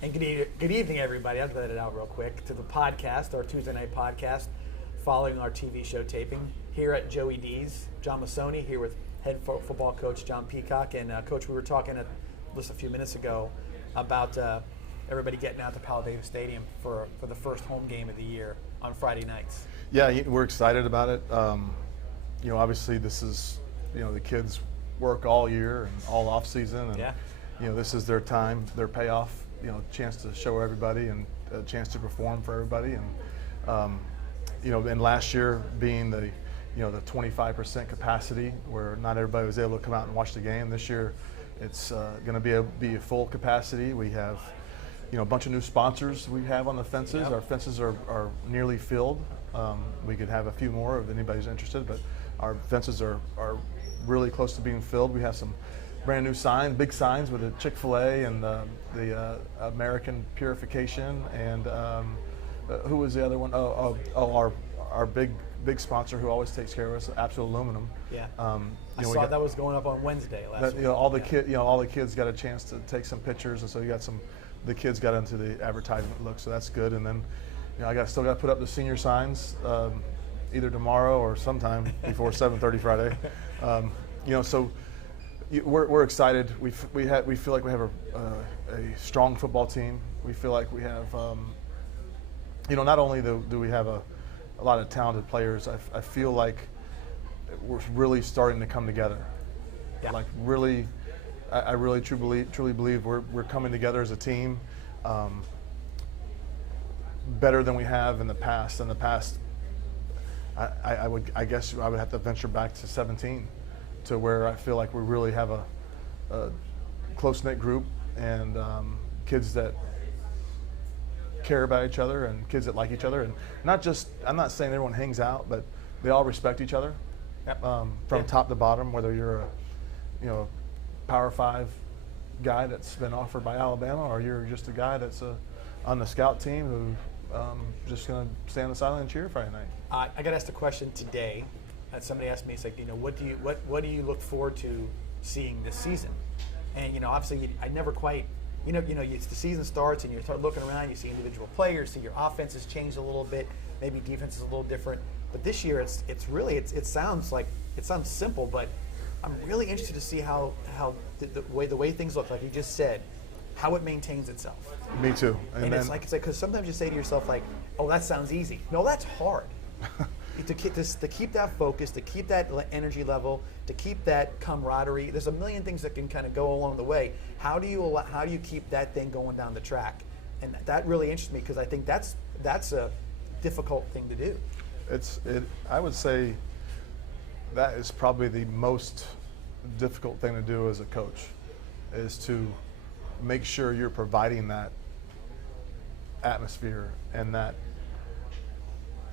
And good evening, everybody. I'll let it out real quick to the podcast, our Tuesday night podcast, following our TV show taping here at Joey D's. John Mussone here with head football coach John Peacock. And Coach, we were talking just a few minutes ago about everybody getting out to Palo Davis Stadium for the first home game of the year on Friday nights. Yeah, we're excited about it. Obviously this is, the kids work all year and all off season, and this is their time, their payoff. Chance to show everybody and a chance to perform for everybody. And, and last year being the 25% capacity where not everybody was able to come out and watch the game. This year it's going to be a full capacity. We have, a bunch of new sponsors we have on the fences. Yep. Our fences are nearly filled. We could have a few more if anybody's interested, but our fences are really close to being filled. We have some brand new signs, big signs with the Chick-fil-A and the American Purification, and who was the other one? Our big sponsor who always takes care of us, Absolute Aluminum. Yeah. I saw that was going up on Wednesday last week. All the kids got a chance to take some pictures, and so the kids got into the advertisement look, so that's good. And then, I still got to put up the senior signs either tomorrow or sometime before 7:30 Friday. So. We're excited. We feel like we have a strong football team. We feel like we have, not only do we have a lot of talented players, I feel like we're really starting to come together. Yeah. Like really, I really truly believe we're coming together as a team, better than we have in the past. In the past, I guess I would have to venture back to 17. To where I feel like we really have a close-knit group and kids that care about each other and kids that like each other, and I'm not saying everyone hangs out, but they all respect each other. Yep. From top to bottom, whether you're a Power 5 guy that's been offered by Alabama, or you're just a guy that's on the scout team who just going to stay on the sideline and cheer Friday night. I got asked a question today. Somebody asked me, it's like, what do you look forward to seeing this season? And obviously, I never quite, the season starts and you start looking around, you see individual players, see your offense has changed a little bit, maybe defense is a little different. But this year, it sounds simple, but I'm really interested to see how the way things look, like you just said, how it maintains itself. Me too. And it's like because sometimes you say to yourself like, oh, that sounds easy. No, that's hard. To keep that focus, to keep that energy level, to keep that camaraderie. There's a million things that can kind of go along the way. How do you keep that thing going down the track? And that really interests me because I think that's a difficult thing to do. I would say that is probably the most difficult thing to do as a coach, is to make sure you're providing that atmosphere and that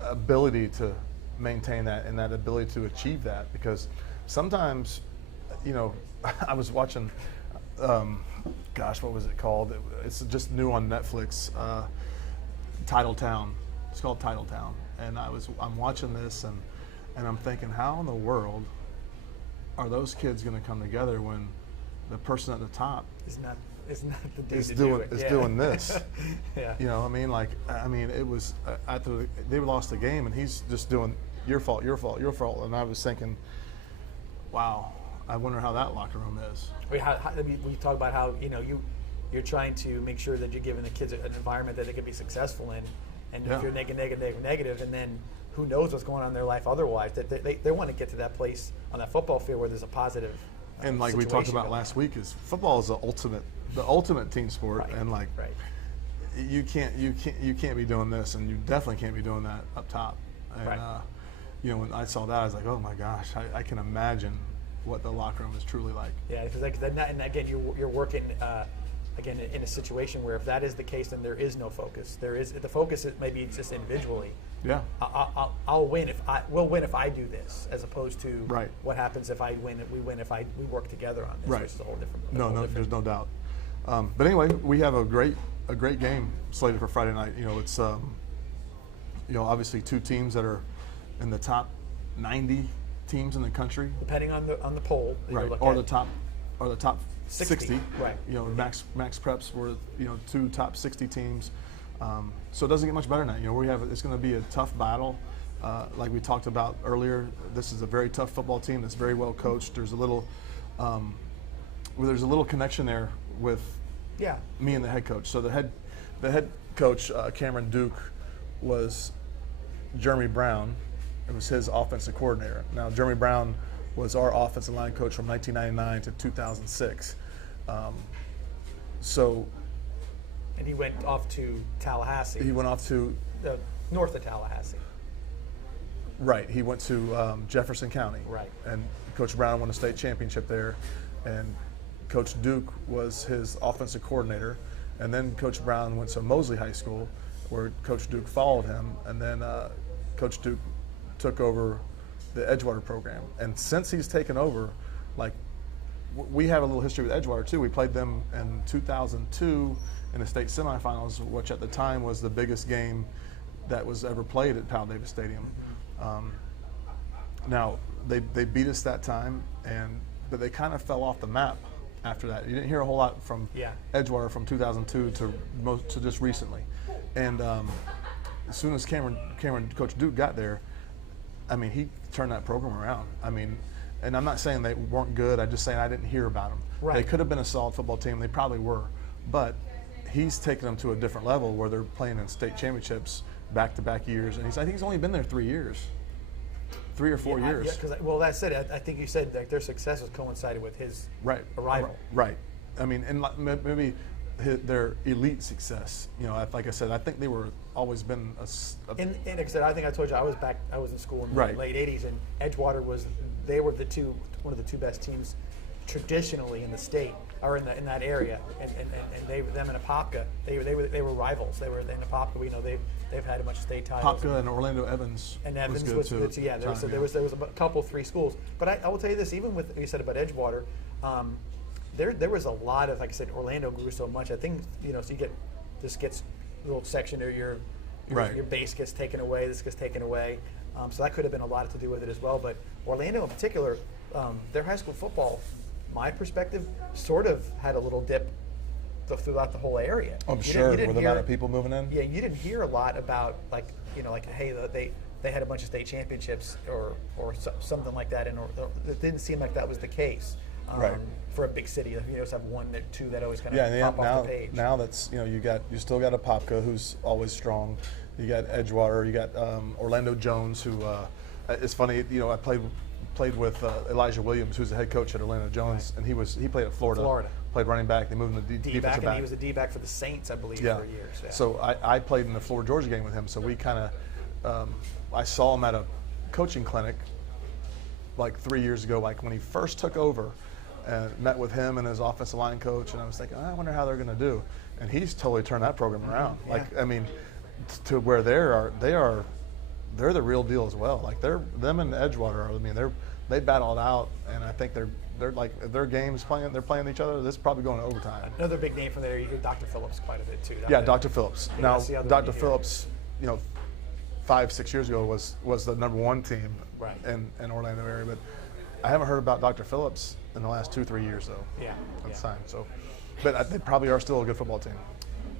ability to maintain that and that ability to achieve that. Because sometimes, I was watching, what was it called? It's just new on Netflix, Titletown. It's called Titletown. And I'm watching this and I'm thinking, how in the world are those kids going to come together when the person at the top is not the dude is doing this? Yeah. It was after they lost the game and he's just doing your fault, and I was thinking, wow, I wonder how that locker room is. We talk about how you're trying to make sure that you're giving the kids an environment that they can be successful in, and if you're negative, and then who knows what's going on in their life otherwise, that they want to get to that place on that football field where there's a positive. And like we talked about last week, is football is the ultimate team sport, right. And like you can't be doing this, and you definitely can't be doing that up top. And right. When I saw that, I was like, oh my gosh, I can imagine what the locker room is truly like. Yeah, because and again, you're working again in a situation where if that is the case, then there is no focus. The focus is maybe just individually. Yeah. I'll win we'll win if I do this, as opposed to right. What happens if I win. We win if we work together on this, right. Which is a whole different. No, there's no doubt. But anyway, we have a great game slated for Friday night. It's obviously two teams that are in the top 90 teams in the country, depending on the poll. Right. Or the top 60. Right. You know, Max Preps were, you know, 2 top 60 teams. So it doesn't get much better than that. You know, it's going to be a tough battle. Like we talked about earlier, this is a very tough football team that's very well coached. There's a little connection there with me and the head coach. So the head coach, Cameron Duke, was Jeremy Brown. It was his offensive coordinator. Now, Jeremy Brown was our offensive line coach from 1999 to 2006. And he went off to Tallahassee. He went off to north of Tallahassee. Right. He went to Jefferson County. Right. And Coach Brown won a state championship there. And Coach Duke was his offensive coordinator. And then Coach Brown went to Mosley High School, where Coach Duke followed him. And then Coach Duke took over the Edgewater program. And since he's taken over, like, we have a little history with Edgewater too. We played them in 2002 in the state semifinals, which at the time was the biggest game that was ever played at Powell Davis Stadium. Now, they beat us that time, but they kind of fell off the map after that. You didn't hear a whole lot from Edgewater from 2002 to just recently. And as soon as Coach Duke got there, I mean, he turned that program around. I mean, and I'm not saying they weren't good. I'm just saying I didn't hear about them. Right. They could have been a solid football team. They probably were. But he's taken them to a different level where they're playing in state championships back-to-back years. And I think he's only been there 3 years. 3 or 4 years. Yeah, well, that's it. I think you said like their success has coincided with his arrival. Right. I mean, and maybe their elite success. You know, like I said, I think they were always been and like I said, I think I told you I was in school in the late '80s, and Edgewater were one of the 2 best teams traditionally in the state or in that area, and them and Apopka, they were rivals. They were in Apopka. You know, they've had a bunch of state titles. Apopka and Orlando Evans. And Evans was good too. Yeah, there was a couple 3 schools. But I will tell you this, even with what you said about Edgewater, there was a lot of, like I said, Orlando grew so much. I think, you know, so this gets a little section of your base gets taken away. This gets taken away. So that could have been a lot to do with it as well. But Orlando in particular, their high school football, my perspective, sort of had a little dip throughout the whole area. I'm sure, with the amount of people moving in. Yeah, you didn't hear a lot about hey, they had a bunch of state championships or something like that, and it didn't seem like that was the case. For a big city, you just have 1 or 2 that always kind of pop off the page. Now that's, you know, you still got Apopka, who's always strong. You got Edgewater. You got Orlando Jones, who it's funny. You know, I played with Elijah Williams, who's the head coach at Orlando Jones, and he played at Florida. Played running back. They moved him to defensive back. And he was a D-back for the Saints, I believe, for years. Yeah. So I played in the Florida Georgia game with him. So we kind of I saw him at a coaching clinic like 3 years ago, like when he first took over. And met with him and his offensive line coach, and I was thinking, I wonder how they're going to do. And he's totally turned that program around. Yeah. Like, I mean, to where they're the real deal as well. Like them and Edgewater. I mean, they battle it out, and I think they're like their games they're playing each other. This is probably going to overtime. Another big name from there. You hear Dr. Phillips quite a bit too. Dr. Phillips. Now, Dr. Phillips, you know, 5-6 years ago was the #1 team in Orlando area, but I haven't heard about Dr. Phillips in the last 2-3 years, though. That's time. So, but they probably are still a good football team.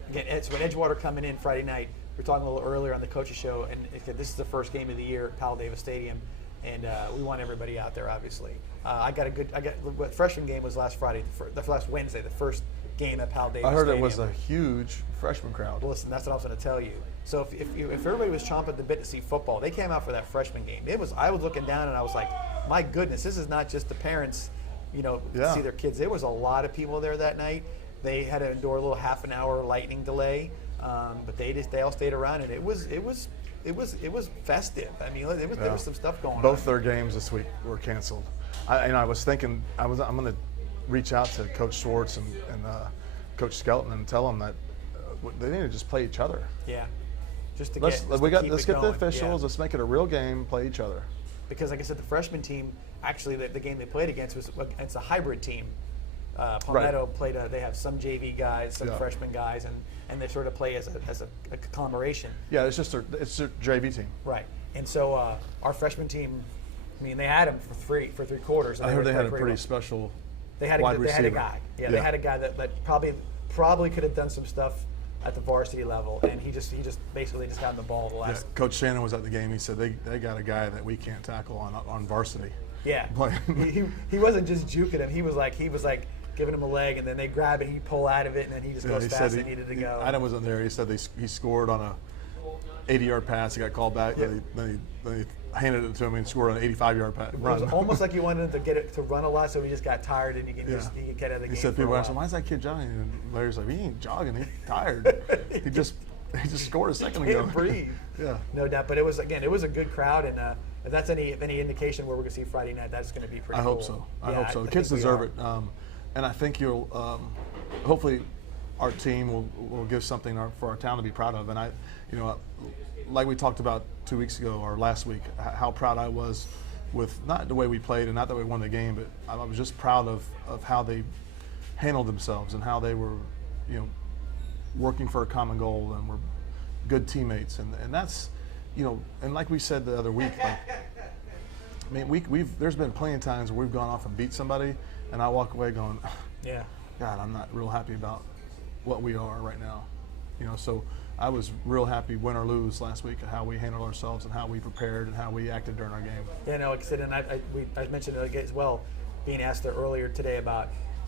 Again, so when Edgewater coming in Friday night, we were talking a little earlier on the coaches show, and this is the first game of the year at Powell Davis Stadium, and we want everybody out there, obviously. The freshman game was last Friday, last Wednesday, the first game at Powell Davis I heard Stadium. It was a huge freshman crowd. Well, listen, that's what I was going to tell you. So if everybody was chomping at the bit to see football, they came out for that freshman game. I was looking down and I was like, my goodness, this is not just the parents, you know, see their kids. There was a lot of people there that night. They had to endure a little half an hour lightning delay, but they all stayed around, and it was festive. I mean, there was some stuff going on. Both their games this week were canceled. I was thinking I'm going to reach out to Coach Schwartz and Coach Skelton and tell them that they need to just play each other. Yeah. Let's get the officials. Let's make it a real game. Play each other. Because, like I said, the freshman team, actually, the game they played against it's a hybrid team. Palmetto played. They have some JV guys, some freshman guys, and they sort of play as a conglomeration. Yeah, it's their JV team. Right. And so our freshman team, I mean, they had them for three quarters. And I heard they had a pretty special They had a guy. Yeah, they had a guy that probably could have done some stuff at the varsity level, and he just basically just got the ball the last. Yeah, Coach Shannon was at the game. He said they got a guy that we can't tackle on varsity. Yeah, he wasn't just juking him. He was like giving him a leg, and then they grab it, he pull out of it, and then he just goes fast as he needed to go. Adam wasn't there. He said he scored on a 80-yard pass. He got called back. Yep. Then he handed it to him and scored on an 85-yard run. It was almost like he wanted to get it to run a lot, so he just got tired and he could get out of the game. He said people asked him, "Why is that kid jogging?" And Larry's like, "He ain't jogging. He's tired. he just scored a second ago." Can't breathe. Yeah, no doubt. But it was a good crowd, and if that's any indication where we're going to see Friday night, that's going to be pretty. I hope so. I hope so. The kids deserve it, and I think you'll hopefully our team will give something for our town to be proud of. And like we talked about 2 weeks ago or last week, how proud I was with not the way we played and not that we won the game, but I was just proud of how they handled themselves and how they were, working for a common goal and were good teammates. And that's, and like we said the other week, there's been plenty of times where we've gone off and beat somebody, and I walk away going, yeah, God, I'm not real happy about what we are right now. So I was real happy, win or lose, last week at how we handled ourselves and how we prepared and how we acted during our game. Yeah, no, like I said, and I mentioned it as well, being asked there earlier today about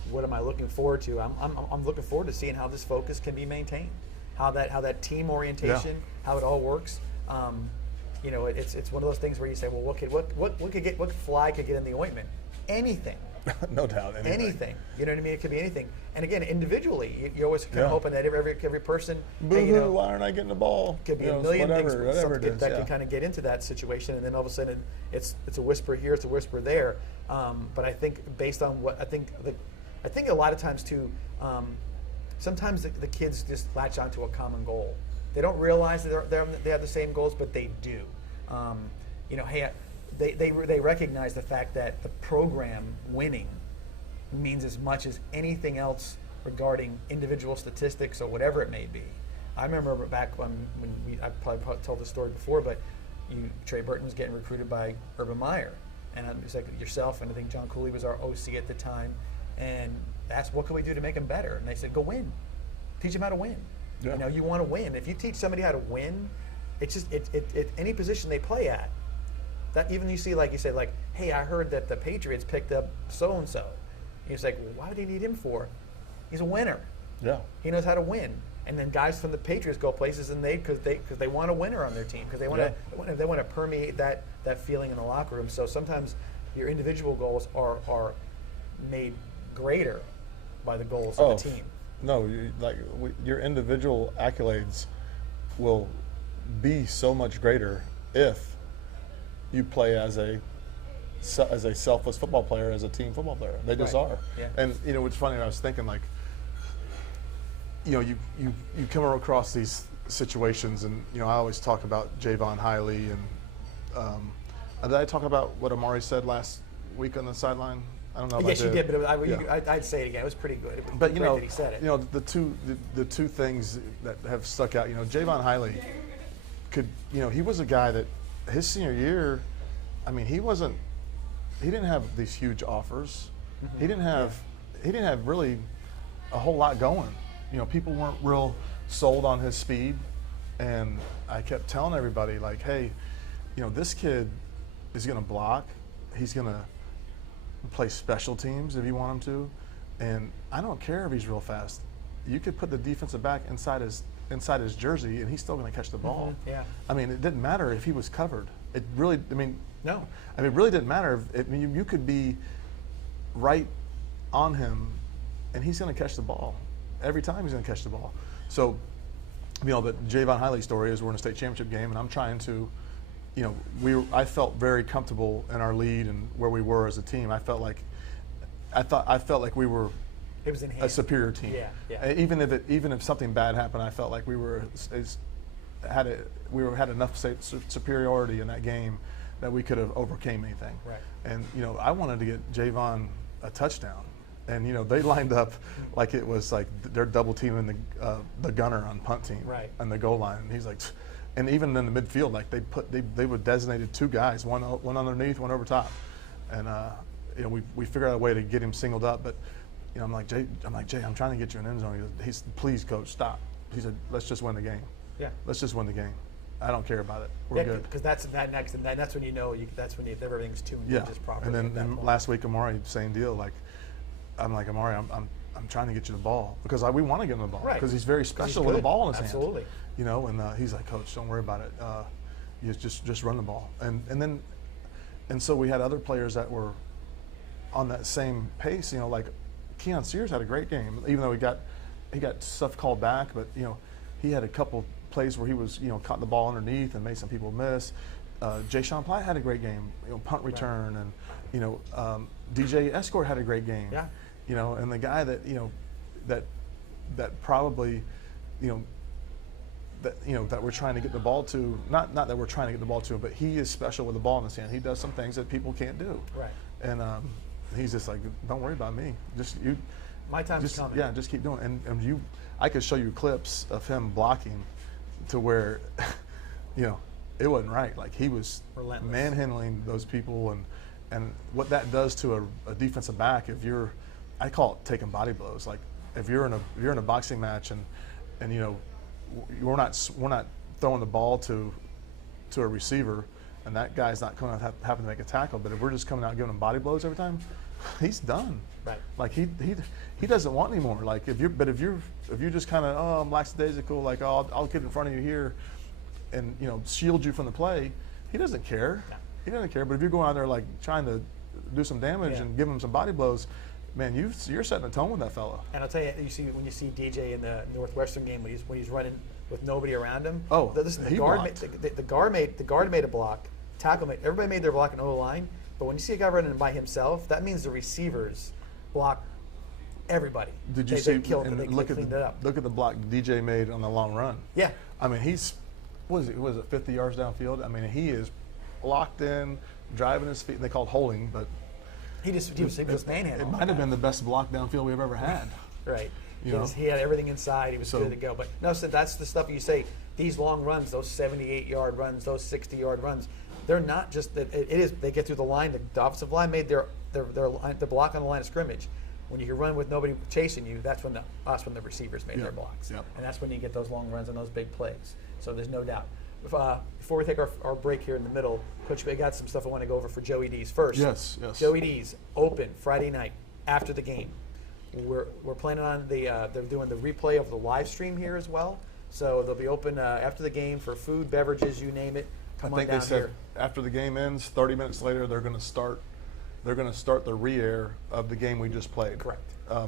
what am I looking forward to. I'm looking forward to seeing how this focus can be maintained, how that team orientation, how it all works. It's one of those things where you say, well, what fly could get in the ointment? Anything. No doubt. Anything. You know what I mean? It could be anything. And again, individually, you're always kind of hoping that every person. Boo-hoo, why aren't I getting the ball? Could be a million things that can kind of get into that situation, and then all of a sudden it's a whisper here, it's a whisper there. But I think based on what I think a lot of times too, sometimes the kids just latch onto a common goal. They don't realize that they have the same goals, but they do. They recognize the fact that the program winning means as much as anything else regarding individual statistics or whatever it may be. I remember back when I probably told this story before, but Trey Burton was getting recruited by Urban Meyer, and it was like yourself, and I think John Cooley was our OC at the time, and asked, what can we do to make him better? And they said, go win. Teach him how to win. Yeah. You want to win. If you teach somebody how to win, it's just any position they play at. That even you see, like you said, like, hey, I heard that the Patriots picked up so-and-so. And he's like, well, why do they need him for? He's a winner. Yeah. He knows how to win. And then guys from the Patriots go places and because they want a winner on their team, because they want to permeate that feeling in the locker room. So sometimes your individual goals are made greater by the goals of the team. No, your individual accolades will be so much greater if you play as a selfless football player, as a team football player. They just are. Yeah. And it's funny. I was thinking, like, you come across these situations, and I always talk about Javon Hiley, and did I talk about what Amari said last week on the sideline? I don't know. Yes, you did, but I'd say it again. It was pretty good. But great that he said it. The two things that have stuck out. Javon Hiley he was a guy that his senior year, I mean, he didn't have these huge offers. Mm-hmm. He didn't have really a whole lot going. People weren't real sold on his speed, and I kept telling everybody, like, hey, this kid is going to block. He's going to play special teams if you want him to, and I don't care if he's real fast. You could put the defensive back inside his jersey, and he's still going to catch the ball. Mm-hmm. Yeah. I mean, it didn't matter if he was covered. It really, no. I mean, it really didn't matter. You could be right on him, and he's going to catch the ball. Every time he's going to catch the ball. So, the Javon Hiley story is we're in a state championship game, and I'm trying to, I felt very comfortable in our lead and where we were as a team. I felt like we were it was in hand. A superior team. Yeah. Even if something bad happened, I felt like we had enough superiority in that game that we could have overcame anything. Right. And I wanted to get Javon a touchdown, and they lined up like it was like they're double teaming the gunner on punt team, right, on the goal line. And he's like, and even in the midfield, like they would designated two guys, one underneath, one over top, and you know, we figured out a way to get him singled up, but you know, I'm like, Jay, I'm trying to get you an end zone. He's please, coach, stop. He said, let's just win the game. Yeah. Let's just win the game. I don't care about it. We're good. Because that's when you know that's when everything's tuned in just properly. And then last week, Amari, same deal. Like, I'm like, Amari, I'm trying to get you the ball because we want to get him the ball because he's very special with the ball in his hand. You know, and he's like, Coach, don't worry about it. You just run the ball. And so we had other players that were on that same pace. You know, like Keon Sears had a great game, even though he got stuff called back, but you know, he had a couple plays where he was, you know, caught the ball underneath and made some people miss. Jay Sean Platt had a great game, you know, punt return, and you know, DJ Escort had a great game. Yeah. You know, and the guy that, you know, that probably, you know, that we're trying to get the ball to, not that we're trying to get the ball to him, but he is special with the ball in his hand. He does some things that people can't do. Right. And he's just like, don't worry about me. My time's coming. Yeah, just keep doing it. And I could show you clips of him blocking to where, you know, it wasn't right. Like he was relentless, manhandling those people, and what that does to a defensive back. I call it taking body blows. Like if you're in a boxing match and you know, we're not throwing the ball to a receiver, and that guy's not going to have to make a tackle. But if we're just coming out and giving him body blows every time, he's done. Right. Like he doesn't want any more. Like if you're just kind of, I'm lackadaisical, like, oh, I'll get in front of you here, and you know, shield you from the play, he doesn't care. No. He doesn't care. But if you're going out there like trying to do some damage and give him some body blows, man, you're setting a tone with that fellow. And I'll tell you, when you see DJ in the Northwestern game when he's running with nobody around him. Oh, listen, the guard made a block, tackle made, everybody made their block in O-line. But when you see a guy running by himself, that means the receivers block everybody. Did you see? Look at the block DJ made on the long run. Yeah. I mean, was it 50 yards downfield? I mean, he is locked in, driving his feet. And they called holding, but he was manhandling. It might have been the best block downfield we've ever had. Right. He had everything inside. He was good to go. But no, so that's the stuff you say. These long runs, those 78-yard runs, those 60-yard runs, they're not just that. It is. They get through the line. The offensive line made their block on the line of scrimmage. When you can run with nobody chasing you, that's when the receivers made their blocks, and that's when you get those long runs and those big plays. So there's no doubt. Before we take our break here in the middle, Coach, I got some stuff I want to go over for Joey D's first. Yes. Joey D's open Friday night after the game. We're planning on they're doing the replay of the live stream here as well. So they'll be open after the game for food, beverages, you name it. Come on down here. I think they said after the game ends, 30 minutes later, they're going to start the re-air of the game we just played. Correct.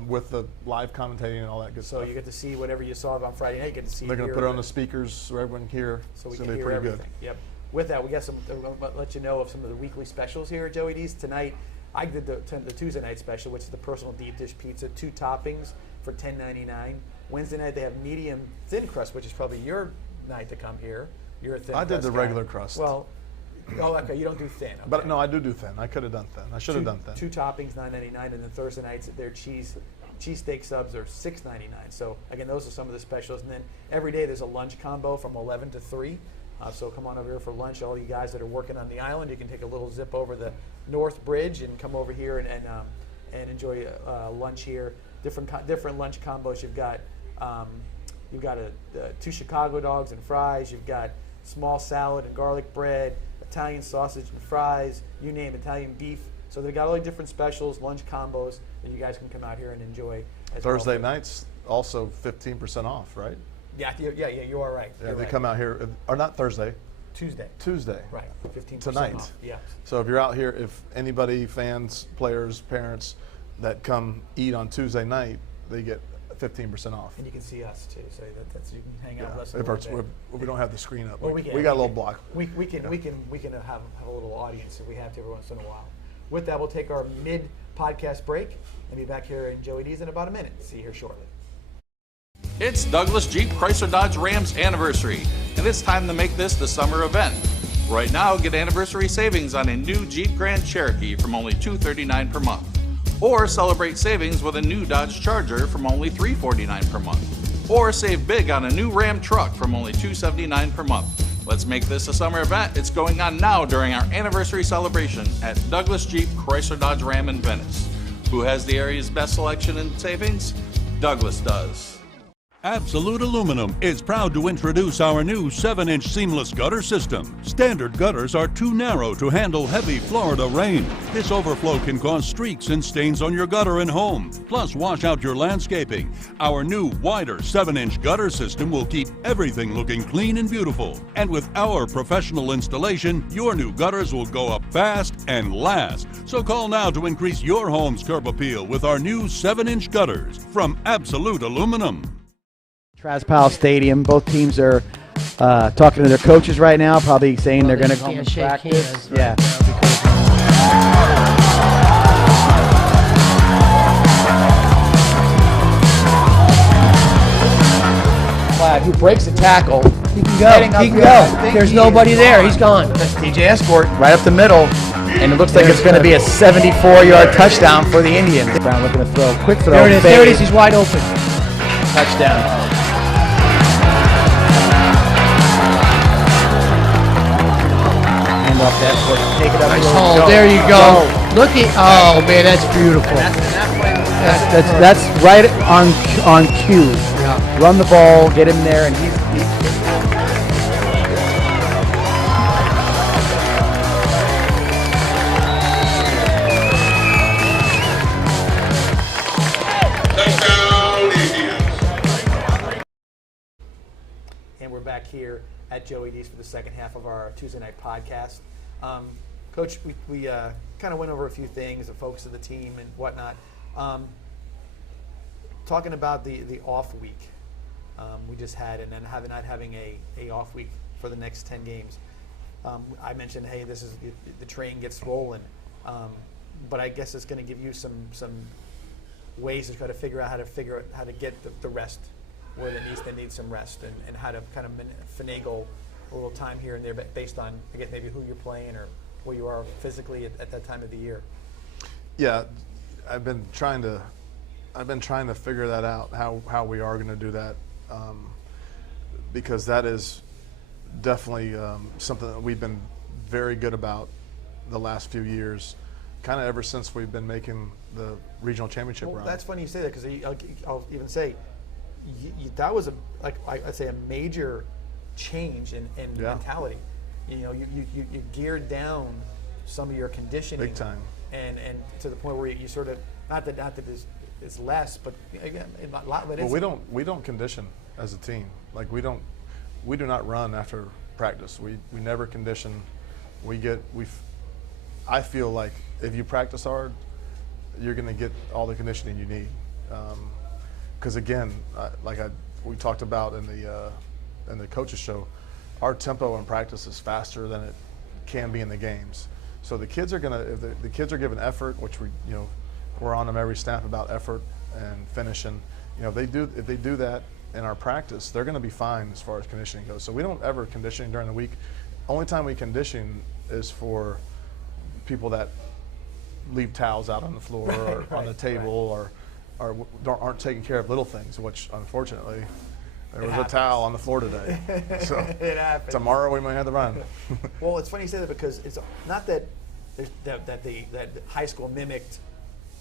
With the live commentating and all that good stuff. So you get to see whatever you saw on Friday night. You get to see. They're going to put it on the speakers so everyone can hear. So we can hear everything. Good. Yep. With that, we got I'll let you know of some of the weekly specials here at Joey D's tonight. I did the Tuesday night special, which is the personal deep dish pizza, 2 toppings for $10.99. Wednesday night they have medium thin crust, which is probably your night to come here. You're a thin. I did the regular crust. Well. Oh, okay. You don't do thin. Okay. But no, I do thin. I could have done thin. I should have done thin. 2 toppings, $9.99, and then Thursday nights their cheesesteak subs are $6.99. So again, those are some of the specials. And then every day there's a lunch combo from 11 to 3. So come on over here for lunch. All you guys that are working on the island, you can take a little zip over the North Bridge and come over here and enjoy lunch here. Different lunch combos. You've got 2 Chicago dogs and fries. You've got small salad and garlic bread, Italian sausage and fries, you name it, Italian beef. So they've got all the different specials, lunch combos that you guys can come out here and enjoy. Thursday nights also 15% off, right? Yeah, you are right. Yeah, they come out here, or not Thursday. Tuesday. Right, 15% tonight. Off. Yeah. So if you're out here, if anybody, fans, players, parents that come eat on Tuesday night, they get 15% off. And you can see us too, so that's you can hang out with us. If we don't have the screen up, well, we got a little block. We can have a little audience if we have to every once in a while. With that, we'll take our mid-podcast break and be back here in Joey D's in about a minute. See you here shortly. It's Douglas Jeep Chrysler Dodge Ram's anniversary, and it's time to make this the summer event. Right now, get anniversary savings on a new Jeep Grand Cherokee from only $239 per month. Or celebrate savings with a new Dodge Charger from only $349 per month. Or save big on a new Ram truck from only $279 per month Let's make this a summer event. It's going on now during our anniversary celebration at Douglas Jeep Chrysler Dodge Ram in Venice. Who has the area's best selection and savings? Douglas does. Absolute Aluminum is proud to introduce our new 7-inch seamless gutter system. Standard gutters are too narrow to handle heavy Florida rain. This overflow can cause streaks and stains on your gutter and home, plus wash out your landscaping. Our new wider 7-inch gutter system will keep everything looking clean and beautiful. And with our professional installation, your new gutters will go up fast and last. So call now to increase your home's curb appeal with our new 7-inch gutters from Absolute Aluminum. Traspal Stadium. Both teams are talking to their coaches right now, probably saying they're going to come to practice. Yeah. Who breaks the tackle? He can go. He can go. There's nobody there. He's gone. That's DJ Escort right up the middle, and it looks like it's going to be a 74-yard touchdown for the Indians. Brown looking to throw. Quick throw. There it is. There it is. He's wide open. Touchdown. Off that foot. Take it up. Nice hole. There you go. Look at. Oh man, that's beautiful. That's right on cue. Yeah. Run the ball, get him there, and he's And we're back here at Joey D's for the second half of our Tuesday night podcast. Coach, we kind of went over a few things, the focus of the team and whatnot. Talking about the off week we just had, and then not having a off week for the next 10 games. I mentioned, hey, this is the train gets rolling, but I guess it's going to give you some ways to try to figure out how to get the rest where they need some rest, and how to kind of finagle a little time here and there, but based on, again, maybe who you're playing or where you are physically at that time of the year. Yeah, I've been trying to figure that out, how we are going to do that, because that is definitely something that we've been very good about the last few years, kind of ever since we've been making the regional championship run. That's funny you say that, because I'll even say that was I'd say a major change in mentality. You know, you geared down some of your conditioning big time, and to the point where you sort of not that it's less, but again, a lot of it is. Well, we don't condition as a team. Like we do not run after practice. We never condition. I feel like if you practice hard, you're going to get all the conditioning you need. Because again, we talked about in the coaches show, our tempo in practice is faster than it can be in the games. So the kids are gonna, if the kids are given effort, which we're on them every snap about effort and finishing. If they do that in our practice, they're gonna be fine as far as conditioning goes. So we don't ever condition during the week. Only time we condition is for people that leave towels out on the floor or on the table, or aren't taking care of little things, which unfortunately there was a towel on the floor today. So it happens. Tomorrow we might have to run. Well, it's funny you say that, because it's not that that high school mimicked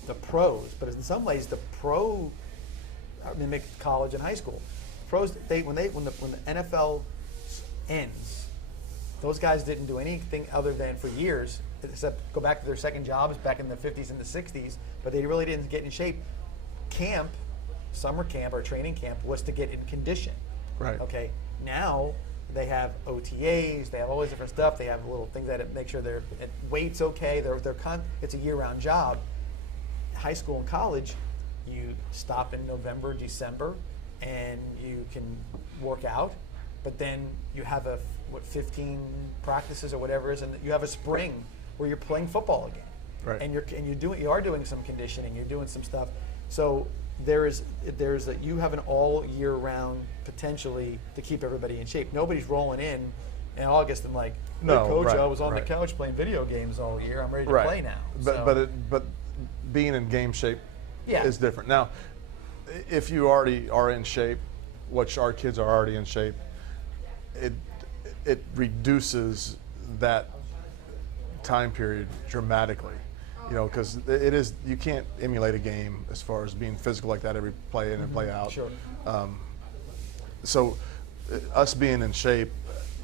the pros, but in some ways the pro mimicked college and high school. Pros, when the NFL ends, those guys didn't do anything other than for years except go back to their second jobs back in the 50s and the 60s, but they really didn't get in shape. Summer camp or training camp was to get in condition. Right. Okay. Now they have OTAs. They have all these different stuff. They have little things that make sure their weight's okay. It's a year-round job. High school and college, you stop in November, December, and you can work out. But then you have 15 practices or whatever it is, and you have a spring where you're playing football again. Right. And you are doing some conditioning. You're doing some stuff. So there's that you have an all year round potentially to keep everybody in shape. Nobody's rolling in August and like, no, Coach, right, I was on right. the couch playing video games all year. I'm ready to right. play now. But being in game shape is different. Now, if you already are in shape, which our kids are already in shape, it reduces that time period dramatically. Because it is, you can't emulate a game as far as being physical like that every play in and play out. Sure. So us being in shape,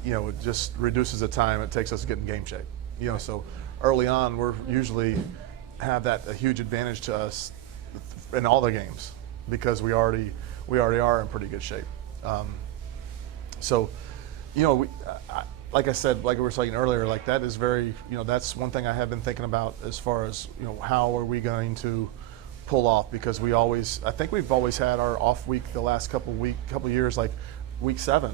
it just reduces the time it takes us to get in game shape. So early on, we're usually have a huge advantage to us in all the games because we already are in pretty good shape. Like I said, like we were saying earlier, like that is very, that's one thing I have been thinking about as far as, how are we going to pull off, because I think we've always had our off week the last couple years, like week 7.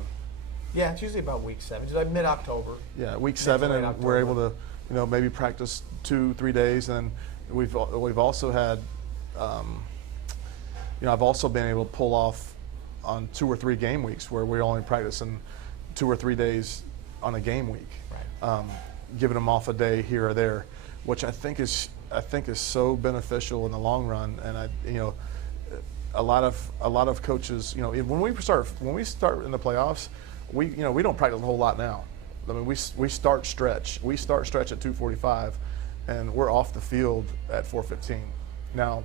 Yeah, it's usually about week 7, just like mid-October. Yeah, week 7, and we're able to, maybe practice 2-3 days, and we've also had, I've also been able to pull off on 2 or 3 game weeks where we're only practicing 2 or 3 days on a game week, right. Giving them off a day here or there, which I think is so beneficial in the long run. And a lot of coaches, when we start in the playoffs, we don't practice a whole lot now. I mean, we start stretch at 2:45, and we're off the field at 4:15. Now,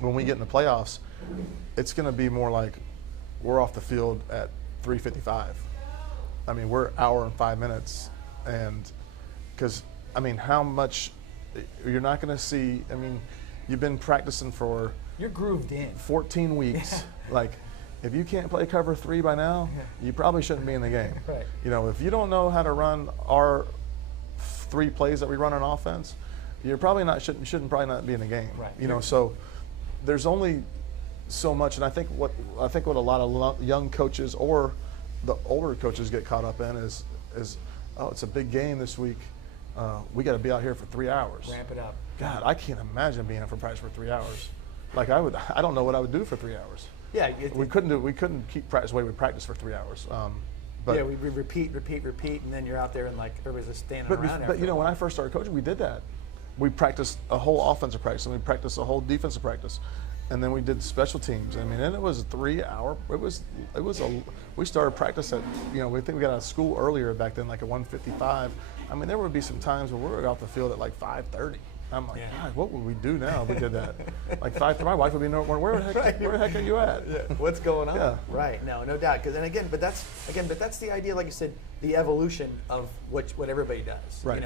when we get in the playoffs, it's going to be more like we're off the field at 3:55. I mean, we're hour and 5 minutes, and because how much you're not going to see. I mean, you've been practicing for you're grooved in 14 weeks. Yeah. Like, if you can't play cover 3 by now, you probably shouldn't be in the game. Right. If you don't know how to run our 3 plays that we run on offense, you're probably shouldn't probably not be in the game. Right. So there's only so much, and I think what a lot of young coaches or the older coaches get caught up in is oh, it's a big game this week. We got to be out here for 3 hours. Ramp it up. God, I can't imagine being in for practice for 3 hours. Like I don't know what I would do for 3 hours. Yeah, we couldn't keep practice the way we practice for 3 hours. But yeah, we repeat, and then you're out there and like everybody's just standing around. But when I first started coaching, we did that. We practiced a whole offensive practice, and we practiced a whole defensive practice, and then we did special teams. I mean, and it was a 3 hour. We started practice at we think we got out of school earlier back then, like at 1:55. I mean, there would be some times where we were out the field at like 5:30. I'm like, God, what would we do now if we did that? Like 5:30, my wife would be where the heck are you at? Yeah. What's going on? Yeah. Right. No doubt. Because but that's the idea. Like you said, the evolution of what everybody does. Right.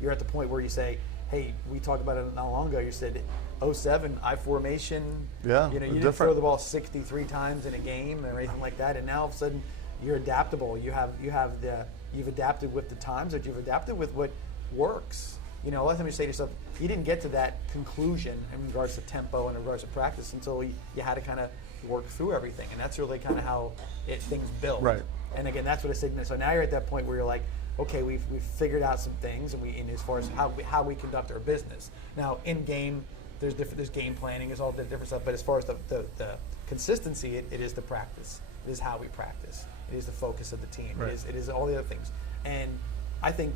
You're at the point where you say, hey, we talked about it not long ago. You said 07 I formation. Yeah. You didn't throw the ball 63 times in a game or anything like that, and now all of a sudden you're adaptable. You've adapted with the times, or you've adapted with what works. A lot of times you say to yourself, you didn't get to that conclusion in regards to tempo and in regards to practice until you had to kind of work through everything, and that's really kind of how things build. Right. And again, that's what I said. So now you're at that point where you're like, okay, we've figured out some things, and as far as how we conduct our business. Now in game, there's game planning, there's all the different stuff. But as far as the consistency, it is the practice. It is how we practice. It is the focus of the team. Right. It is all the other things. And I think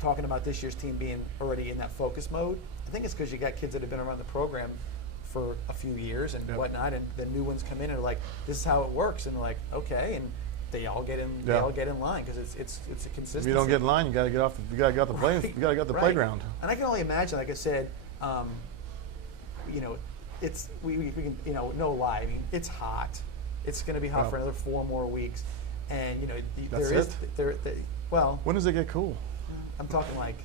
talking about this year's team being already in that focus mode, I think it's because you got kids that have been around the program for a few years and whatnot, and the new ones come in and are like, this is how it works, and they're like, okay, and they all get in. They all get in line because it's a consistency. If you don't get in line, you got to get off. You got to get the playground. And I can only imagine, like I said, it's we can no lie. I mean, it's hot. It's going to be hot for another 4 more weeks, and well. When does it get cool? I'm talking like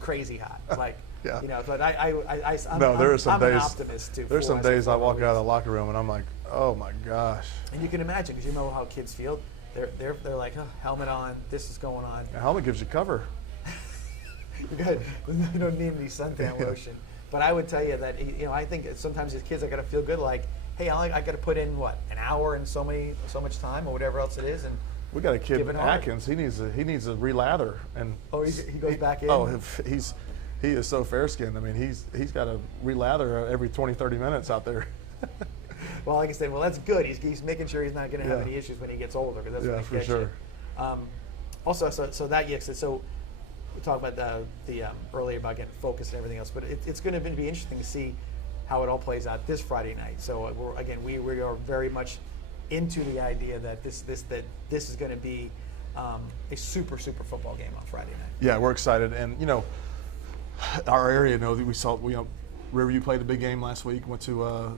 crazy hot, like yeah. But I'm an optimist too. There's some days I walk out of the locker room and I'm like, oh my gosh. And you can imagine, because you know how kids feel. They're like, oh, helmet on. This is going on. A helmet gives you cover. You don't need any suntan lotion. But I would tell you that I think sometimes as kids I got to feel good, like, hey, I got to put in an hour and so much time or whatever else it is, and we got a kid, Atkins. He needs a relather, and he goes back in. Oh, he is so fair skinned. I mean, he's got a relather every 20-30 minutes out there. Well, like I said, that's good. He's making sure he's not going to have any issues when he gets older, because that's when he gets sure. You. Also, so we talked about the earlier about getting focused and everything else, but it's going to be interesting to see how it all plays out this Friday night. So we are very much into the idea that this is going to be a super football game on Friday night. Yeah, we're excited, and our area we saw Riverview played a big game last week. Went to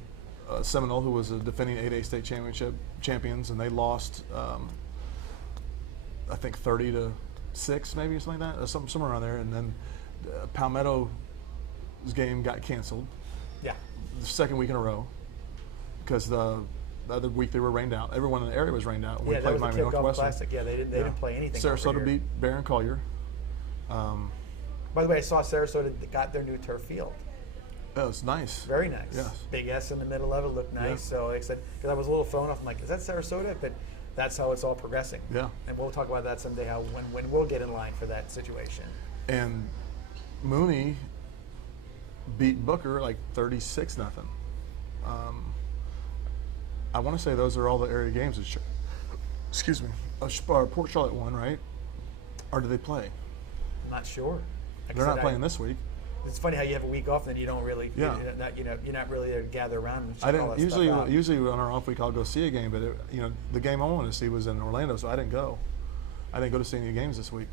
Seminole, who was a defending 8A state championship champions, and they lost I think 30-6 maybe or something like that, somewhere around there. And then Palmetto's game got canceled. Yeah, the second week in a row because the other week they were rained out. Everyone in the area was rained out. Yeah, that was the Kickoff Classic. Yeah, they didn't play anything. Sarasota beat Barron Collier. By the way, I saw Sarasota got their new turf field. That was nice. Very nice. Yes. Big S in the middle of it, looked nice. Yeah. So like I said, because I was a little thrown off, I'm like, is that Sarasota? But that's how it's all progressing. Yeah. And we'll talk about that someday, when we'll get in line for that situation. And Mooney beat Booker like 36-0. I want to say those are all the area games. Excuse me. Port Charlotte won, right? Or do they play? I'm not sure. They're not playing this week. It's funny how you have a week off and then you don't really, yeah. You're not really there to gather around and check I didn't all that usually stuff out. Usually on our off week I'll go see a game, but the game I wanted to see was in Orlando, so I didn't go. I didn't go to see any games this week.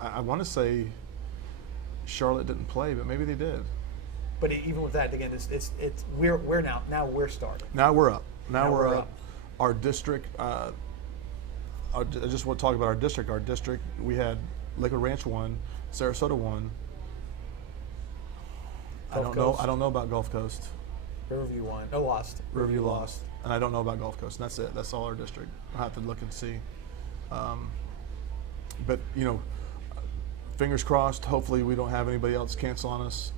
I want to say Charlotte didn't play, but maybe they did. But even with that, again, we're now we're starting. Now we're up. Now we're up. Our district. I just want to talk about our district. Our district, we had Lakewood Ranch won, Sarasota won. I don't know about Gulf Coast. Riverview won. No, lost. Riverview lost, and I don't know about Gulf Coast. And that's it. That's all our district. I'll have to look and see. But fingers crossed. Hopefully, we don't have anybody else cancel on us.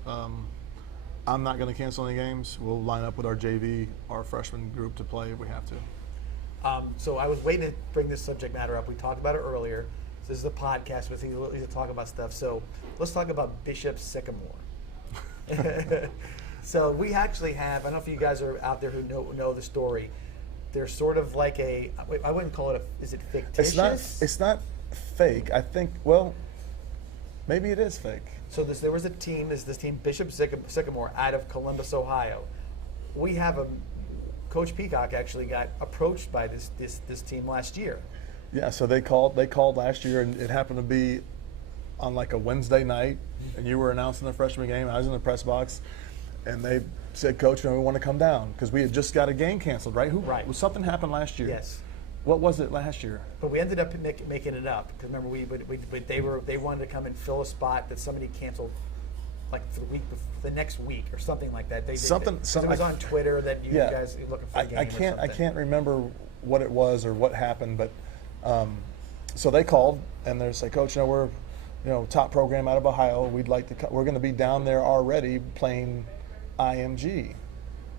I'm not going to cancel any games. We'll line up with our JV, our freshman group, to play if we have to. So I was waiting to bring this subject matter up. We talked about it earlier. So this is a podcast. We need to talk about stuff. So let's talk about Bishop Sycamore. So we actually have, I don't know if you guys are out there who know the story. There's sort of like I wouldn't call it is it fictitious? It's not fake. I think, well, maybe it is fake. So there was a team, this team, Bishop Sycamore, out of Columbus, Ohio. We have Coach Peacock actually got approached by this team last year. Yeah, so they called last year, and it happened to be on like a Wednesday night, and you were announcing the freshman game. I was in the press box, and they said, "Coach, we want to come down," because we had just got a game canceled, right? Right. Something happened last year. Yes. What was it last year? But we ended up making it up because remember they wanted to come and fill a spot that somebody canceled, like for the next week or something like that. It was on Twitter that you guys were looking for a game. I can't remember what it was or what happened, but so they called and they said, "Coach, we're top program out of Ohio. We're going to be down there already playing IMG,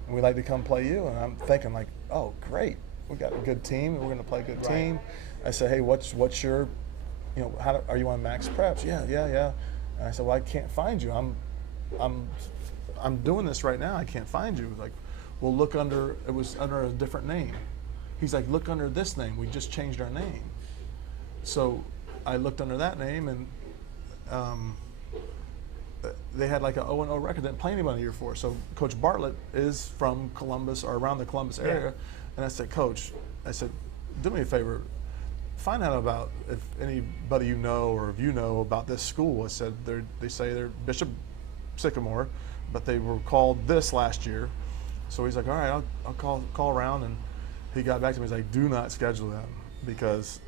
and we'd like to come play you." And I'm thinking like, "Oh, great. We got a good team. We're going to play a good team." I said, "Hey, what's your, are you on max preps?" Yeah. And I said, "Well, I can't find you. I'm doing this right now. I can't find you." Like, "Well, look under. It was under a different name." He's like, "Look under this name. We just changed our name." So I looked under that name, and they had like an 0-0 record. Didn't play anybody the year before. So Coach Bartlett is from Columbus or around the Columbus area. And I said, "Coach," I said, "do me a favor, find out about if anybody or if you know about this school." I said, they say they're Bishop Sycamore, but they were called this last year. So he's like, "All right, I'll call around." And he got back to me. He's like, "Do not schedule them because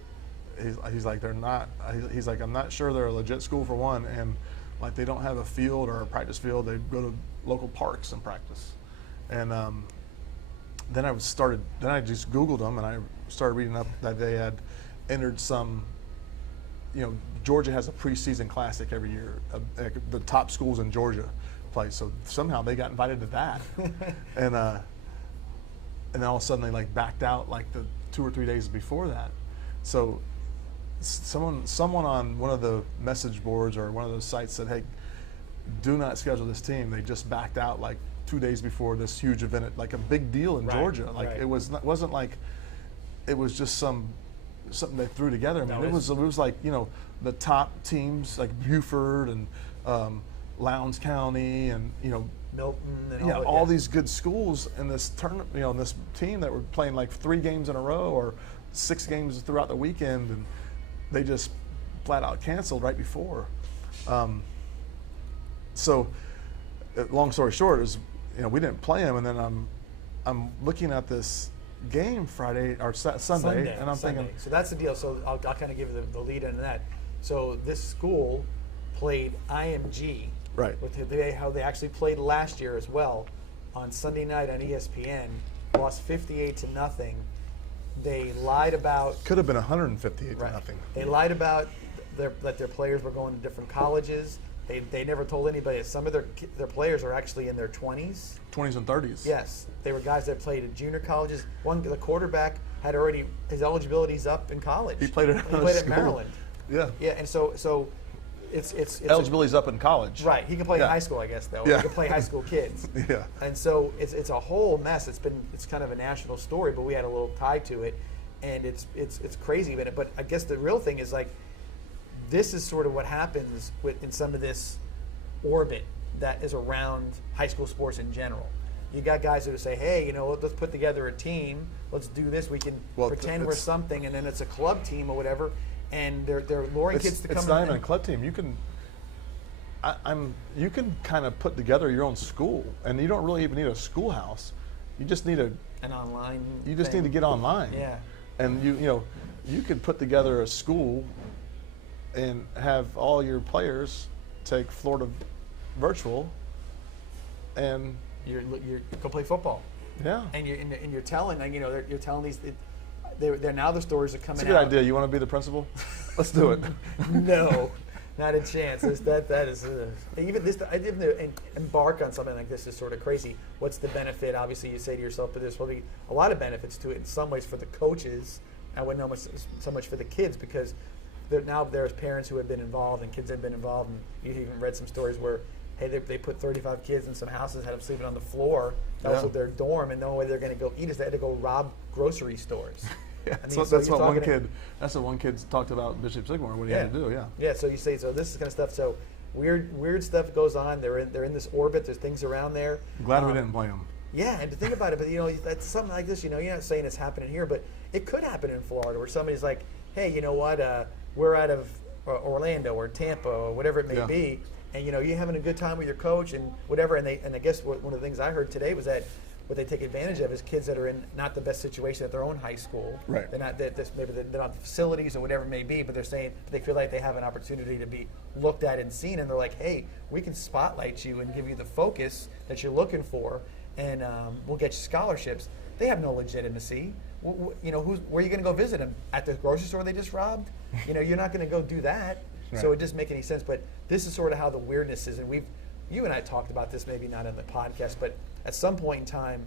he's like they're not." He's like, "I'm not sure they're a legit school for one, and like they don't have a field or a practice field. They go to local parks and practice." And then I just Googled them, and I started reading up that they had entered some, Georgia has a preseason classic every year. The top schools in Georgia play, so somehow they got invited to that. And then all of a sudden they backed out like the 2 or 3 days before that. So someone on one of the message boards or one of those sites said, "Hey, do not schedule this team." They just backed out 2 days before this huge event, like a big deal in Georgia. It wasn't like it was just something they threw together. I mean, it was like the top teams like Buford and Lowndes County and Milton and yeah, all, all these good schools in this tournament, in this team that were playing like 3 games in a row or 6 games throughout the weekend, and they just flat out canceled right before. So, long story short, is we didn't play them, and then I'm looking at this game Friday or Sunday, and I'm thinking. So that's the deal. So I'll kind of give you the lead into that. So this school played IMG, right? With how they actually played last year as well, on Sunday night on ESPN, lost 58-0. They lied about. Could have been 158-0. They lied about that their players were going to different colleges. They never told anybody that some of their players are actually in their 20s. 20s and 30s. Yes. They were guys that played at junior colleges. The quarterback had already, his eligibility's up in college. He played at Maryland. Yeah. Yeah, and so it's eligibility's up in college. Right. He can play in high school, I guess, though. Yeah. He can play high school kids. Yeah. And so it's a whole mess. It's kind of a national story, but we had a little tie to it, and it's crazy. But I guess the real thing is like, this is sort of what happens in some of this orbit that is around high school sports in general. You got guys who say, hey, let's put together a team. Let's do this. We can pretend we're something, and then it's a club team or whatever, and they're luring kids to come in. It's not even a club team. You can kind of put together your own school, and you don't really even need a schoolhouse. You just need an online. You just need to get online. Yeah. And you could put together a school and have all your players take Florida virtual, and you're go play football. Yeah. And you're telling, you're telling these. They're now the stories are coming out. It's a good idea. You want to be the principal? Let's do it. No, not a chance. That is even this. I didn't embark on something like this is sort of crazy. What's the benefit? Obviously, you say to yourself, but there's probably a lot of benefits to it in some ways for the coaches. I wouldn't know so much for the kids, because there's parents who have been involved and kids have been involved, and you even read some stories where, hey, they put 35 kids in some houses, had them sleeping on the floor. That was their dorm, and the only way they're going to go eat is they had to go rob grocery stores. Yeah, that's what one kid talked about in Bishop Sycamore, what he had to do. Yeah. Yeah. So you say, so this is kind of stuff. So weird stuff goes on. They're in this orbit. There's things around there. I'm glad we didn't play them. Yeah, and to think about it, but that's something like this. You're not saying it's happening here, but it could happen in Florida, where somebody's like, hey, you know what? We're out of Orlando or Tampa or whatever it may be, and you're having a good time with your coach and whatever. And I guess one of the things I heard today was that what they take advantage of is kids that are in not the best situation at their own high school. Right. They're not maybe they're not the facilities or whatever it may be, but they're saying they feel like they have an opportunity to be looked at and seen, and they're like, hey, we can spotlight you and give you the focus that you're looking for, and we'll get you scholarships. They have no legitimacy. Where are you going to go visit them? At the grocery store they just robbed? You're not going to go do that. Right. So it doesn't make any sense. But this is sort of how the weirdness is, and you and I talked about this, maybe not in the podcast, but at some point in time,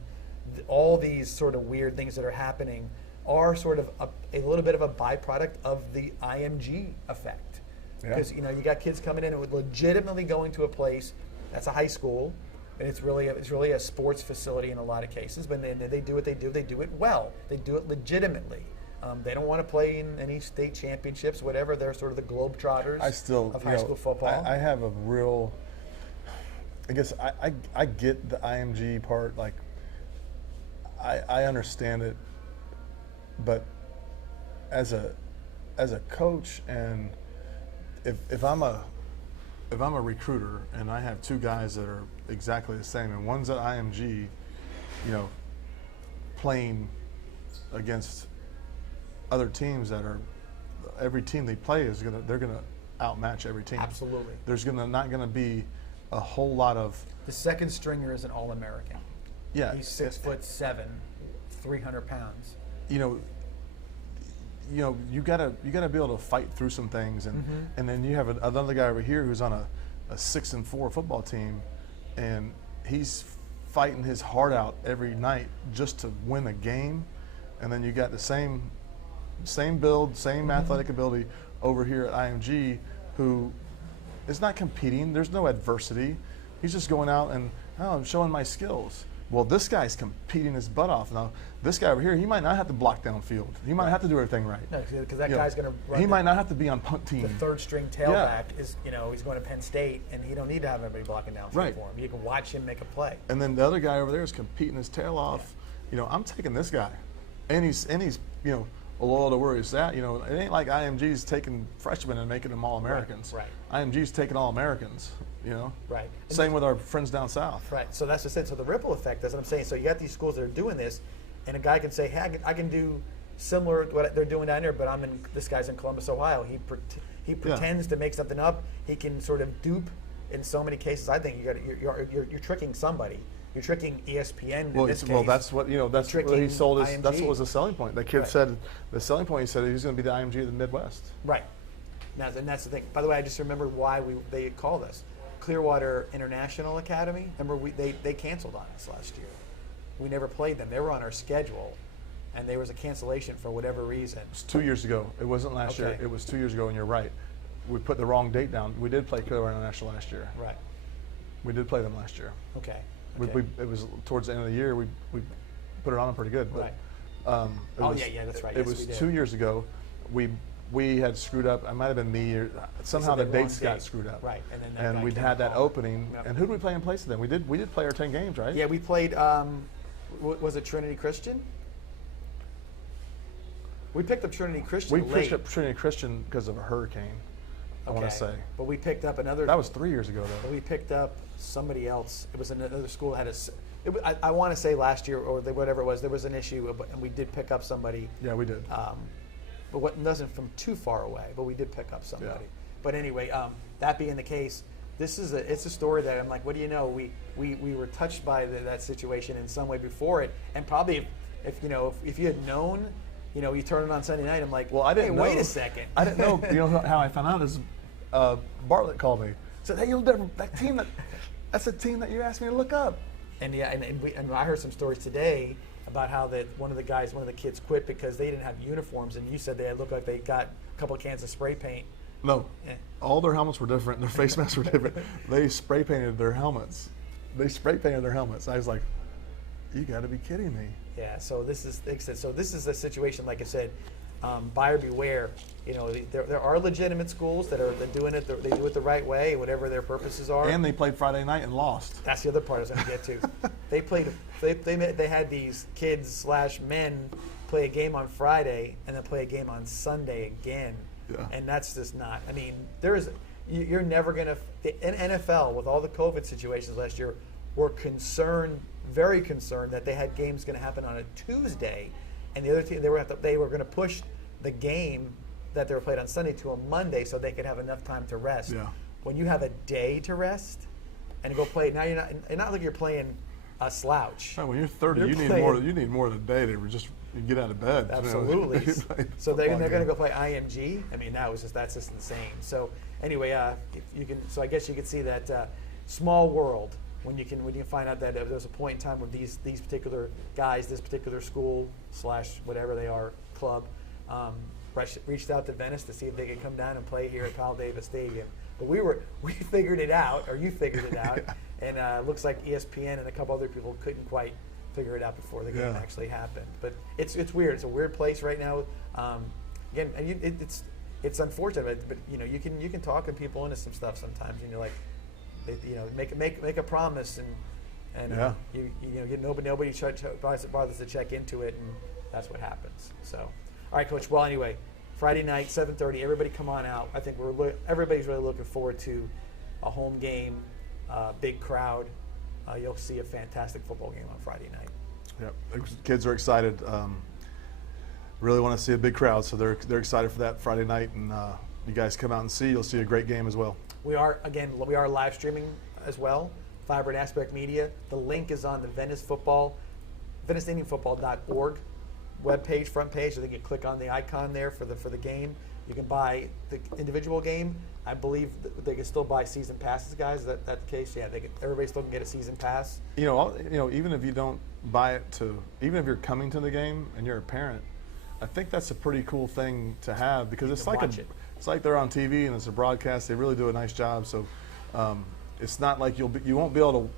all these sort of weird things that are happening are sort of a little bit of a byproduct of the IMG effect. Yeah. Because you got kids coming in and legitimately going to a place that's a high school, and it's really a sports facility in a lot of cases. But then they do what they do. They do it well. They do it legitimately. They don't want to play in any state championships, whatever. They're sort of the globetrotters of high school football. I have a real. I guess I get the IMG part. Like, I understand it, but as a coach, and if I'm a recruiter and I have 2 guys that are exactly the same, and one's at IMG, playing against other teams that are, every team they play they're gonna outmatch every team. Absolutely. There's not gonna be a whole lot of. The second stringer is an All-American. Yeah. He's 6'7", 300 pounds. You gotta be able to fight through some things, and then you have another guy over here who's on a 6-4 football team, and he's fighting his heart out every night just to win a game, and then you got the same build, same athletic ability over here at IMG, who is not competing. There's no adversity. He's just going out and I'm showing my skills. Well, this guy's competing his butt off. Now, this guy over here, he might not have to block downfield. He might not have to do everything right. No, because that guy's going to run. He might not have to be on punt team. The third string tailback is, he's going to Penn State, and he don't need to have anybody blocking downfield for him. You can watch him make a play. And then the other guy over there is competing his tail off. I'm taking this guy, and he's loyal to where he's at. It ain't like IMG's taking freshmen and making them All-Americans. Right. IMG's taking All-Americans. Right. Same with our friends down south. Right. So that's just it. So the ripple effect, that's what I'm saying. So you got these schools that are doing this, and a guy can say, hey, I can do similar to what they're doing down there, but this guy's in Columbus, Ohio. He pretends to make something up. He can sort of dupe in so many cases. I think you're tricking somebody. You're tricking ESPN in this case. Well, that's what that's what he sold. That's what was the selling point. The kid said the selling point. He said he was going to be the IMG of the Midwest. Right. Now, and that's the thing. By the way, I just remember why they called us Clearwater International Academy. Remember, they canceled on us last year. We never played them. They were on our schedule, and there was a cancellation for whatever reason. It was 2 years ago. It wasn't last year. It was 2 years ago, and you're right. We put the wrong date down. We did play Clearwater International last year. Right. We did play them last year. Okay. It was towards the end of the year. We put it on them pretty good. But, right. That's right. It was 2 years ago. We had screwed up. It might have been me, or somehow the dates got screwed up. Right. And then we'd had that opening. Yep. And who did we play in place of them? We did play our 10 games, right? Yeah, we played. Was it Trinity Christian? We picked up Trinity Christian. We picked up Trinity Christian because of a hurricane. I want to say. But we picked up another. That was 3 years ago, though. We picked up somebody else. It was another school that had I want to say last year or whatever it was. There was an issue, and we did pick up somebody. Yeah, we did. But what wasn't from too far away. But we did pick up somebody. Yeah. But anyway, that being the case, it's a story that I'm like, what do you know? We were touched by that situation in some way before it, and probably if you had known. You turn it on Sunday night. I'm like, well, I didn't know. Wait a second. I didn't know. You know how I found out is Bartlett called me. Said, "Hey, that team that's a team that you asked me to look up." And and I heard some stories today about how that one of the kids quit because they didn't have uniforms, and you said they looked like they got a couple of cans of spray paint. No, all their helmets were different. Their face masks were different. They spray painted their helmets. I was like, you got to be kidding me. Yeah, so this is a situation, like I said, buyer beware. There are legitimate schools that are doing it. They do it the right way, whatever their purposes are. And they played Friday night and lost. That's the other part I was going to get to. They had these kids / men play a game on Friday and then play a game on Sunday again. Yeah. And that's just not. I mean, you're never going to. The NFL with all the COVID situations last year were very concerned that they had games going to happen on a Tuesday, and the other team they were going to push the game that they were played on Sunday to a Monday so they could have enough time to rest. Yeah. When you have a day to rest and go play, now you're not like you're playing a slouch. Oh, when you're 30, you need more than a day to just get out of bed. Absolutely. So they're going to go play IMG. I mean, that's just insane. So anyway, I guess you could see that small world. When you can find out that there's a point in time when these particular guys, this particular school / whatever they are, club, reached out to Venice to see if they could come down and play here at Kyle Davis Stadium. But we figured it out, or you figured it out, and it looks like ESPN and a couple other people couldn't quite figure it out before the game actually happened. But it's weird. It's a weird place right now. Again, and it's unfortunate, but you can talk people into some stuff sometimes, and you're like. Make a promise and nobody bothers to check into it, and that's what happens. So, all right, Coach. Well, anyway, Friday night, 7:30. Everybody, come on out. I think everybody's really looking forward to a home game, big crowd. You'll see a fantastic football game on Friday night. Yeah, kids are excited. Really want to see a big crowd, so they're excited for that Friday night, and you guys come out and see. You'll see a great game as well. We are live streaming as well. Fiber and Aspect Media. The link is on the VeniceIndianFootball.org webpage, front page. I think you click on the icon there for the game. You can buy the individual game. I believe they can still buy season passes, guys. Is that the case? Yeah, everybody still can get a season pass. Even if you don't buy it even if you're coming to the game and you're a parent, I think that's a pretty cool thing to have because it's like they're on TV and it's a broadcast. They really do a nice job. So it's not like you won't be able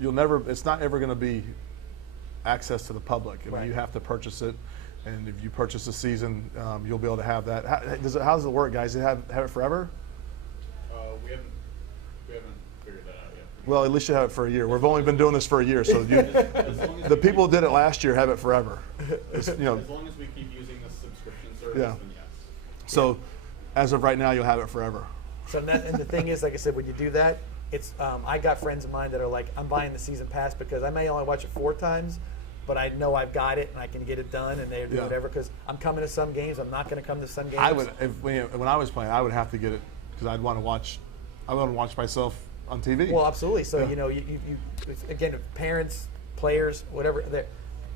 to. It's not ever going to be access to the public. I mean, you have to purchase it, and if you purchase a season, you'll be able to have that. How does it work, guys? Do you have it forever? We haven't figured that out yet. Well, at least you have it for a year. We've only been doing this for a year, so the people who did it last year have it forever. As long as we keep using the subscription service, then yes. So, as of right now, you'll have it forever. So and the thing is, like I said, when you do that, it's I got friends of mine that are like, I'm buying the season pass because I may only watch it 4 times, but I know I've got it and I can get it done, and they do whatever because I'm coming to some games. I'm not going to come to some games. I would, when I was playing, I would have to get it because I'd want to watch. I want to watch myself on TV. Well, absolutely. So you again, parents, players, whatever,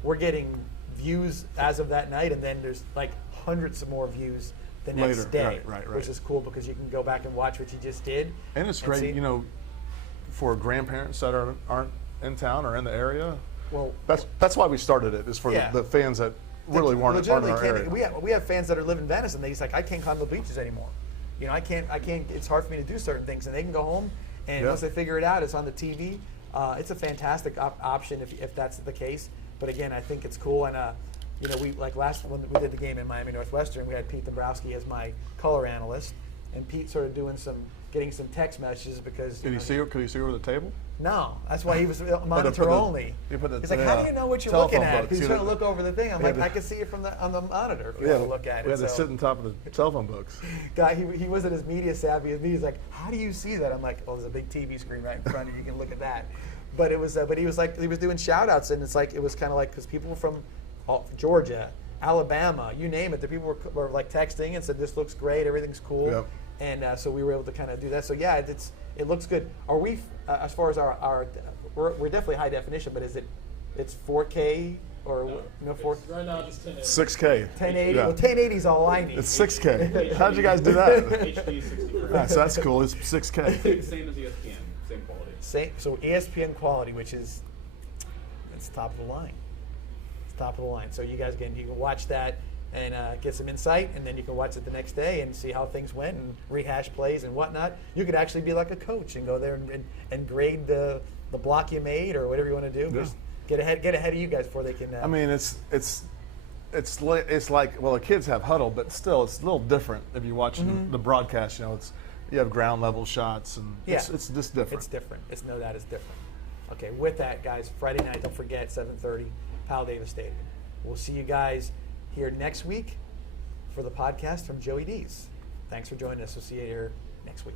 we're getting views as of that night, and then there's like hundreds of more views the next day, right. which is cool because you can go back and watch what you just did. And it's great, for grandparents that aren't in town or in the area. Well, that's why we started it. Is for the fans that really aren't in our area. We have fans that live in Venice, and they're like, I can't climb the beaches anymore. I can't. It's hard for me to do certain things, and they can go home, and once they figure it out, it's on the TV. It's a fantastic option if that's the case. But again, I think it's cool, and we when we did the game in Miami Northwestern, we had Pete Dombrowski as my color analyst, and Pete sort of getting some text messages because. Could you see over the table? No, that's why he was monitor only. He's like, how do you know what you're looking at? Because he's trying to look over the thing. I'm like, I can see it on the monitor if you want to look at it. We had to sit on top of the cell phone books. Guy, he wasn't as media savvy as me. He's like, how do you see that? I'm like, oh, there's a big TV screen right in front of you. You can look at that. But it was, but he was like, he was doing shout outs, and it's like, it was kind of like, because people were from Georgia, Alabama, you name it. The people were like texting and said, this looks great, everything's cool. Yep. And so we were able to kind of do that. So yeah, it looks good. Are we, as far as our we're definitely high definition, but it's 4K or no 4K? Right now it's 1080. 6K. 1080. Yeah. Well, 1080 is all I need. It's 6K. How'd you guys do that? HD 60. So that's cool. It's 6K. Same as ESPN, same quality. So ESPN quality, which is it's top of the line. It's top of the line. So you guys you can watch that and get some insight, and then you can watch it the next day and see how things went and rehash plays and whatnot. You could actually be like a coach and go there and grade the block you made or whatever you want to do. Yeah. Just get ahead of you guys before they can. I mean, it's like, well, the kids have huddle, but still, it's a little different if you watch the broadcast. You have ground level shots, and it's just different. It's different. It's different. Okay, with that, guys, Friday night, don't forget, 7:30, Pal Davis Stadium. We'll see you guys here next week for the podcast from Joey D's. Thanks for joining us. We'll see you here next week.